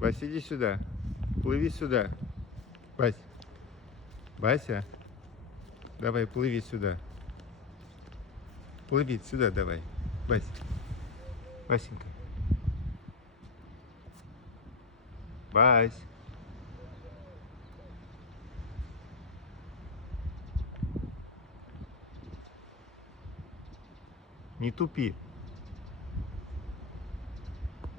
Вася, иди сюда. Плыви сюда. Вась. Вася. Давай, плыви сюда. Плыви сюда давай. Вась. Васенька. Вась. Не тупи.